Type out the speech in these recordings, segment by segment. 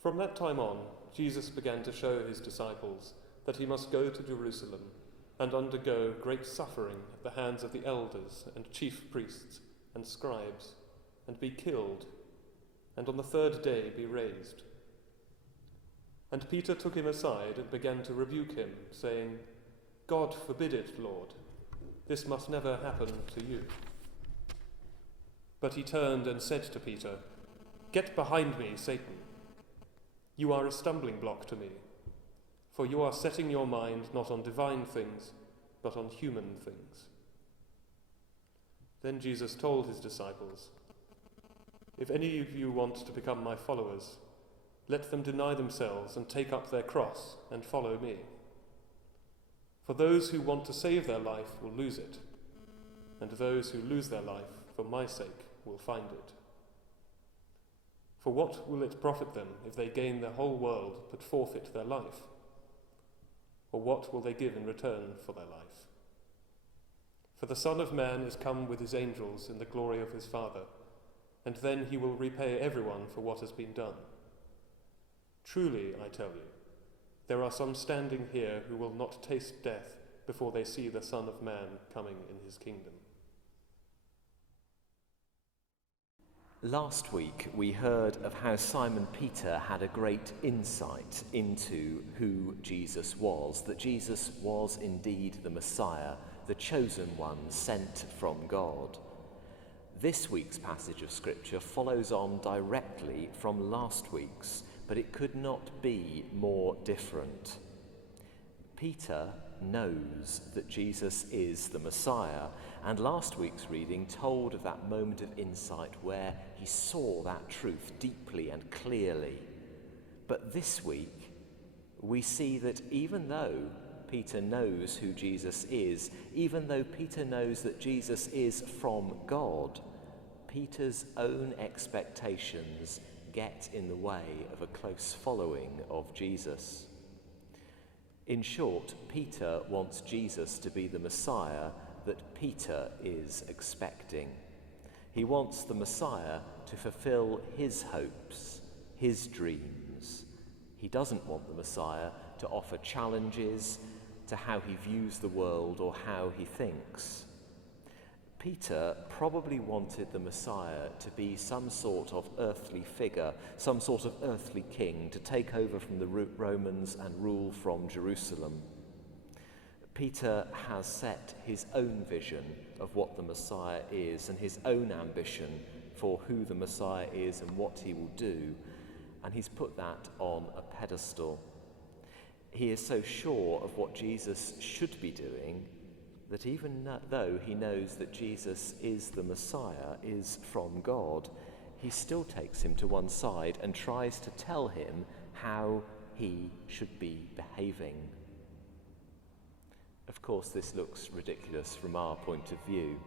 From that time on, Jesus began to show his disciples that he must go to Jerusalem and undergo great suffering at the hands of the elders and chief priests and scribes, and be killed, and on the third day be raised. And Peter took him aside and began to rebuke him, saying, "God forbid it, Lord. This must never happen to you." But he turned and said to Peter, "Get behind me, Satan. You are a stumbling block to me, for you are setting your mind not on divine things, but on human things." Then Jesus told his disciples, "If any of you want to become my followers, let them deny themselves and take up their cross and follow me. For those who want to save their life will lose it, and those who lose their life for my sake will find it. For what will it profit them if they gain the whole world but forfeit their life? Or what will they give in return for their life? For the Son of Man is come with his angels in the glory of his Father, and then he will repay everyone for what has been done. Truly, I tell you, there are some standing here who will not taste death before they see the Son of Man coming in his kingdom." Last week we heard of how Simon Peter had a great insight into who Jesus was, that Jesus was indeed the Messiah, the chosen one sent from God. This week's passage of Scripture follows on directly from last week's, but it could not be more different. Peter knows that Jesus is the Messiah, and last week's reading told of that moment of insight where he saw that truth deeply and clearly. But this week we see that even though Peter knows who Jesus is, even though Peter knows that Jesus is from God, Peter's own expectations get in the way of a close following of Jesus. In short, Peter wants Jesus to be the Messiah that Peter is expecting. He wants the Messiah to fulfill his hopes, his dreams. He doesn't want the Messiah to offer challenges to how he views the world or how he thinks. Peter probably wanted the Messiah to be some sort of earthly figure, some sort of earthly king to take over from the Romans and rule from Jerusalem. Peter has set his own vision of what the Messiah is and his own ambition for who the Messiah is and what he will do, and he's put that on a pedestal. He is so sure of what Jesus should be doing that even though he knows that Jesus is the Messiah, is from God, he still takes him to one side and tries to tell him how he should be behaving. Of course, this looks ridiculous from our point of view,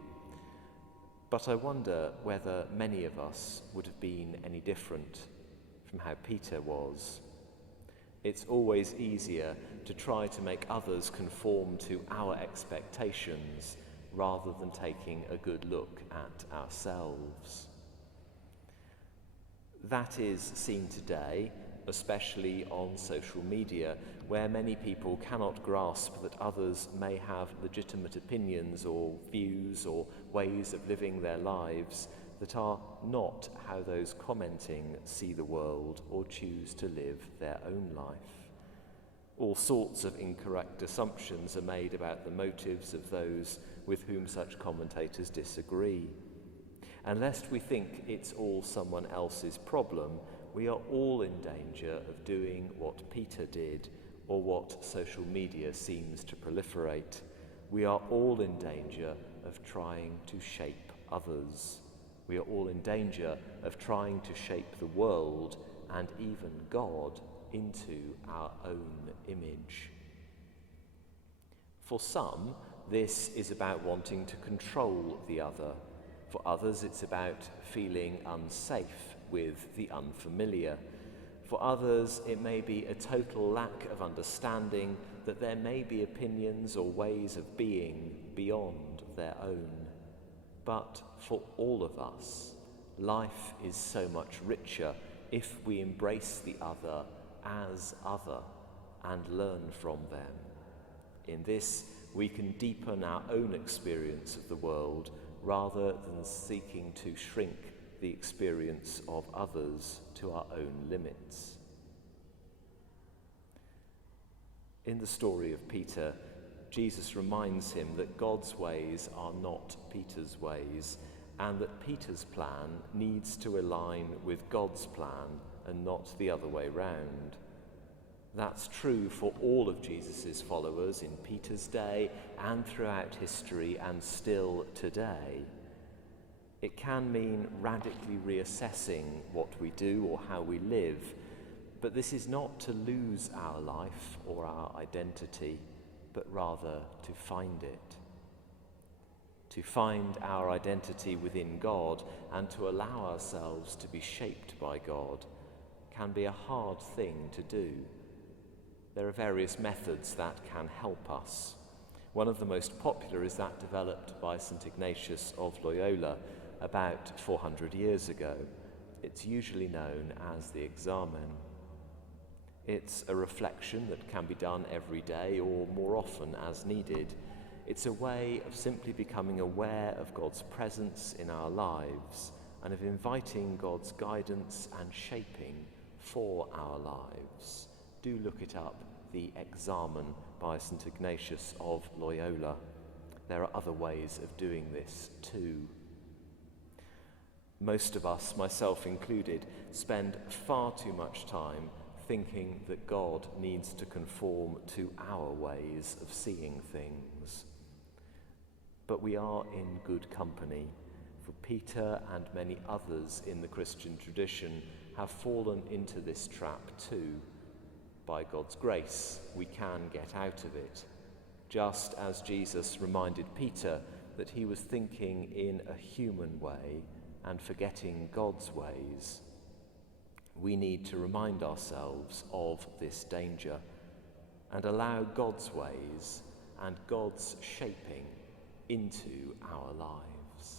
but I wonder whether many of us would have been any different from how Peter was. It's always easier to try to make others conform to our expectations rather than taking a good look at ourselves. That is seen today, especially on social media, where many people cannot grasp that others may have legitimate opinions or views or ways of living their lives that are not how those commenting see the world or choose to live their own life. All sorts of incorrect assumptions are made about the motives of those with whom such commentators disagree. And lest we think it's all someone else's problem, we are all in danger of doing what Peter did or what social media seems to proliferate. We are all in danger of trying to shape others. We are all in danger of trying to shape the world and even God into our own image. For some, this is about wanting to control the other. For others, it's about feeling unsafe with the unfamiliar. For others, it may be a total lack of understanding that there may be opinions or ways of being beyond their own. But for all of us, life is so much richer if we embrace the other as other and learn from them. In this, we can deepen our own experience of the world rather than seeking to shrink the experience of others to our own limits. In the story of Peter, Jesus reminds him that God's ways are not Peter's ways, and that Peter's plan needs to align with God's plan and not the other way round. That's true for all of Jesus' followers in Peter's day and throughout history and still today. It can mean radically reassessing what we do or how we live, but this is not to lose our life or our identity, but rather to find it. To find our identity within God and to allow ourselves to be shaped by God can be a hard thing to do. There are various methods that can help us. One of the most popular is that developed by St. Ignatius of Loyola about 400 years ago. It's usually known as the examen. It's a reflection that can be done every day or more often as needed. It's a way of simply becoming aware of God's presence in our lives and of inviting God's guidance and shaping for our lives. Do look it up, the Examen by St. Ignatius of Loyola. There are other ways of doing this too. Most of us, myself included, spend far too much time thinking that God needs to conform to our ways of seeing things. But we are in good company, for Peter and many others in the Christian tradition have fallen into this trap too. By God's grace, we can get out of it, just as Jesus reminded Peter that he was thinking in a human way and forgetting God's ways. We need to remind ourselves of this danger and allow God's ways and God's shaping into our lives.